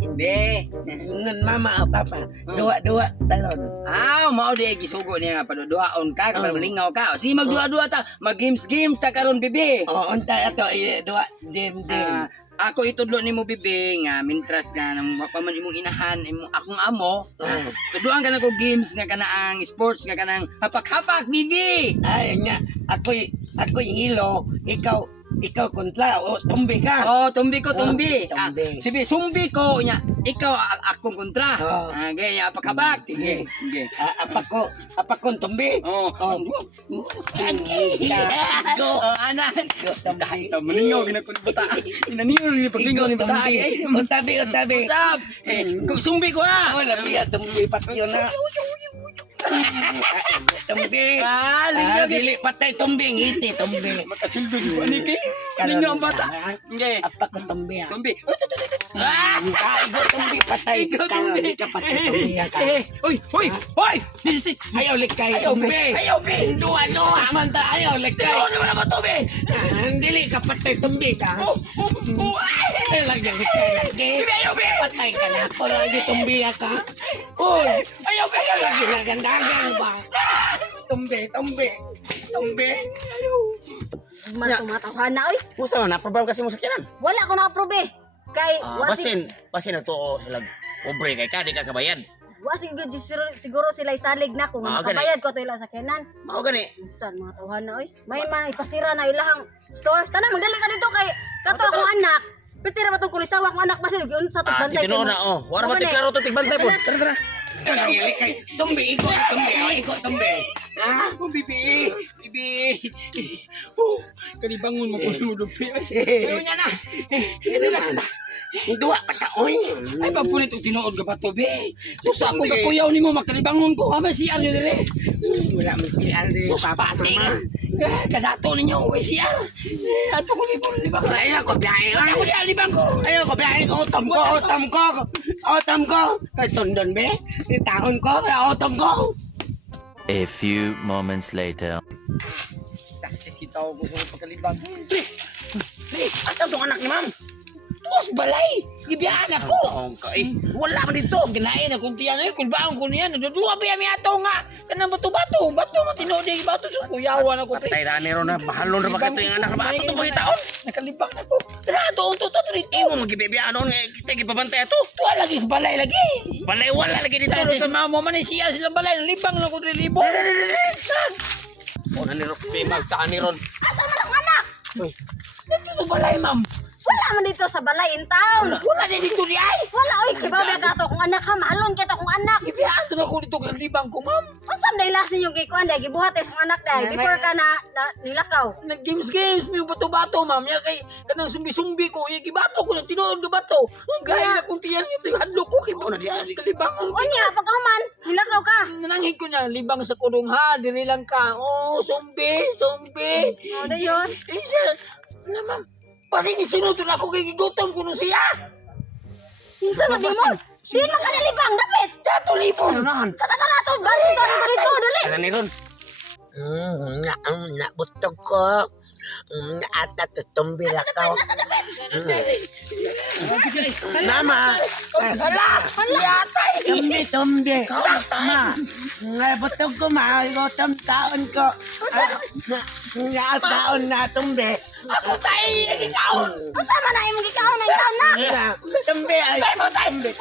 Hindi. Ngan mama o papa. Dua talon. Mao di gisugo niya nga paduduaon ka kapag malingaw ka. Si magduwa-duwa ta, mag-games ta karon bibi. Unta ato dua dim. Ako itudlo nimo bibi nga mintras nga nang paman imong inahan imong akong amo. Tudloan ka na ko games nga kanaang sports nga kanang hapak-hapak bibi. Ay nga ako ilo, ikaw kontra o tumbi ka. Tumbi ko. Tumbi. Sibi sumbi ko nya. Ikaw akong kontra. Oh. Gaya hapak-hapak. Sige. Apakon tumbi. Go. Anan. Malingaw ginakon bata. Inaniyo ni paglingaw ni bata. Untabi. Usap. Sumbi ko ha. Wala biya tumbi patyo na. Tumbi. Lingaw Dili patay tumbi ngiti tumbi. Makasildo ni paniki. Lingaw ang bata. Okay. Apakon tumbi. Tumbi. Igo tumbi patay. Ikaw tumbi. Ka patay tumbi ka. Hoy. Ayaw likay tumbi. Ayaw bi. Dua man ta ayaw likay. Ano naman naman tumbi? Dili ka patay tumbi ka. Lagi likay lagi. Ayaw bi. Patay ka na. Ako lagi tumbi ka. Uy. Ayaw bi. Lagi nagandagan ba? Tumbi. Matawhan na oy. Musta na problem kasi mo sa kinan? Wala ko na-approve eh. Kay Basin na to sila pobre kay ka di ka kabayan. wasin gud siguro sila isalig na kung Ah, makabayad ko to ila sa kenan. Mao gani. San mga tawhan na oy. May ipasira na ilahang store. Tanan magdali ka dito kay kato akong anak. Pitira ba tong kulisawa akong anak basin gyud sa tagbantay. Kitino na wala man tiklaro to tigbantay po. Tara. Lagi likay. Tumbi. Iko tumbi. Bibi. Kalibangon mo ko lupi. Ayaw niya na. Relax na. Dua pataoy. Ay pagpulit og tinuod ka pa to be. Susa ako kakuyaw nimo makalibangon ko ha si Aryo dire. Wala mesti alde papa mama. Kadato ninyo uwi siya. Ato ko libon libang. Ayaw ko biyahe lang. Ako di alibang ko. Ayaw ko biyahe ko. Otam ko. Kay tondon be. Ni taon ko. Otam ko. A few moments later. Saksis kita ko sa pagkalibang. Pre, asa tong anak ni ma'am? Tuwas balay. Gibiyaan ako. Wala man dito. Ginain na kung tiyan ay kung baon ko niyan. Nadudua pa mi ato nga. Kanang bato mo tinuod ay bato so kuyawan ako pre. Patay ra ni ron na bahalon ra bakit yung anak ba ato to taon. Nakalibang na ko. Tara to dito. Imo magibibiyaan on kita gibabantay ato. Tuwa lagi sa balay lagi. Balay wala lagi dito. Sa mama man siya silang balay. Libang lang ko 3,000. O na ni ron magtaan ni ron. Asa man ang anak? Dito balay ma'am. Wala man dito sa balay in town. Wala din dito di ay. Wala oy kay babe ka to kung anak ha mahalon kita kung anak. Ibiyaan to na ko dito ng libang ko ma'am. Unsa day last ninyo gikuan day gibuhat sa anak day before ka na nilakaw. Nag-games, may bato-bato, ma'am. Yan kay, kanang sumbi-sumbi ko, yung gibato ko, ng tinuod na bato. Ang gaya na kung tiyan, yung hadlo ko, kalibangon ko. Unya pagkahuman nilakaw ka. Nanangin ko niya, libang sa kulong ha, diri lang ka. Sumbi. O dayon. Isa, na ma'am, pati gisinutun ako kay gigutom ko nung siya. Isa na di mo. Di man ka nalibang dapit. Dato libo. Katakara to basi to dito dali. Ana ni ron. Butog ko. Ata tutumbi lakaw. Mama. Yatay. Tumbi. Ma. Ngay butog ko ma. Igotam taon ko. Nga taon na tumbi. Ako tayo, ikaw. Unsa man na imong gikaon na taon na? Tumbi ay. Tumbi.